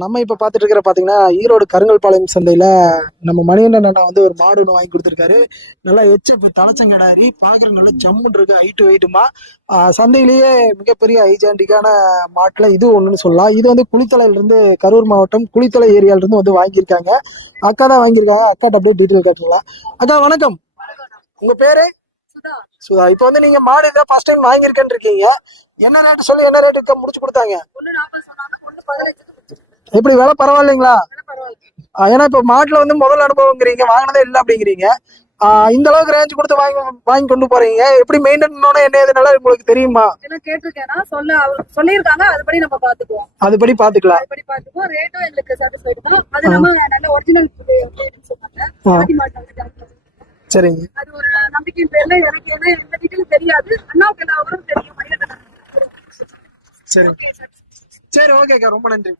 நம்ம இப்ப பாத்துட்டு இருக்கிற பாத்தீங்கன்னா ஈரோடு கருங்கல்பாளையம் சந்தையில நம்ம மணிகண்டன் அண்ணா வந்து ஒரு மாடு ஒன்று வாங்கி கொடுத்துருக்காரு. நல்லா எச்சப்பு தலைச்சங்கடாரி பாக்குற நல்லா ஜம்முன்னு இருக்கு ஹைட்டு வெயிட்டுமா சந்தையிலேயே மிகப்பெரிய ஹைஜாண்டிக்கான மாட்டுல இது ஒண்ணுன்னு சொல்லலாம். இது வந்து குளித்தலையில இருந்து கரூர் மாவட்டம் குளித்தலை ஏரியால இருந்து வந்து வாங்கியிருக்காங்க. அக்கா தான் வாங்கியிருக்காங்க. அக்காட்ட அப்படியே டீட்டெயில் காட்டலாம் அக்கா வணக்கம். உங்க பேரு? சுதா. சுதா. இப்போ வந்து நீங்க மாடு இதான் ஃபர்ஸ்ட் டைம் வாங்கியிருக்கேன்னு இருக்கீங்க. என்ன ரேட் சொல்லி என்ன ரேட்டுக்கு முடிச்சு கொடுத்தாங்க? எப்படி விலை பரவாயில்லைங்களா? ஏன்னா இப்போ மாட்டுல வந்து முதல் அனுபவங்கிறீங்க வாங்கினதே இல்லை அப்படிங்கிறீங்க. இந்த அளவுக்கு ரேஞ்ச் கொடுத்து வாங்கி வாங்கி கொண்டு போறீங்க. எப்படி மெயின்டைன் பண்ணணும் என்ன எதுனால உங்களுக்கு தெரியுமா? கேட்டிருக்கேன்னா சொல்ல சொல்லியிருக்காங்க அதுபடி நம்ம பாத்துக்குவோம். அதுபடி பாத்துக்கலாம். அதுபடி பாத்துக்குவோம். ரேட்டும் எங்களுக்கு சாட்டிஸ்ஃபைடு தான் அது இல்லாம நல்ல ஒரிஜினல். சரிங்க. அது ஒரு நம்பிக்கையின் பேர்ல எனக்கு ஏன்னா எந்த டீட்டெயிலும் தெரியாது. அண்ணாவுக்கு எல்லா அவரும் தெரியும். மனிதன் சரி. ஓகே சார் சரி ஓகேக்கா ரொம்ப நன்றி.